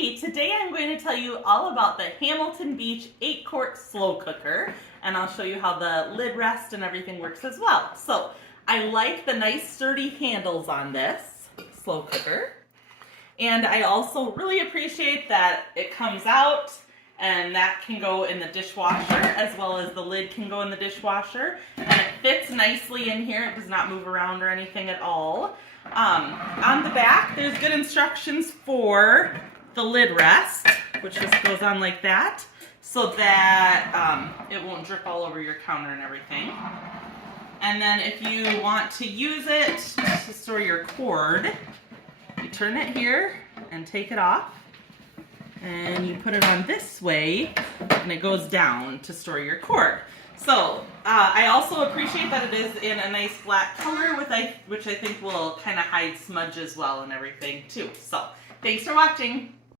Hi, today I'm going to tell you all about the Hamilton Beach 8-quart slow cooker, and I'll show you how the lid rest and everything works as well. So I like the nice sturdy handles on this slow cooker, and I also really appreciate that it comes out and that can go in the dishwasher as well as the lid can go in the dishwasher, and it fits nicely in here. It does not move around or anything at all. On the back, there's good instructions for the lid rest, which just goes on like that, so that it won't drip all over your counter and everything. And then if you want to use it to store your cord, you turn it here and take it off, and you put it on this way, and it goes down to store your cord. So I also appreciate that it is in a nice flat color, which I think will kind of hide smudge as well and everything too. So thanks for watching.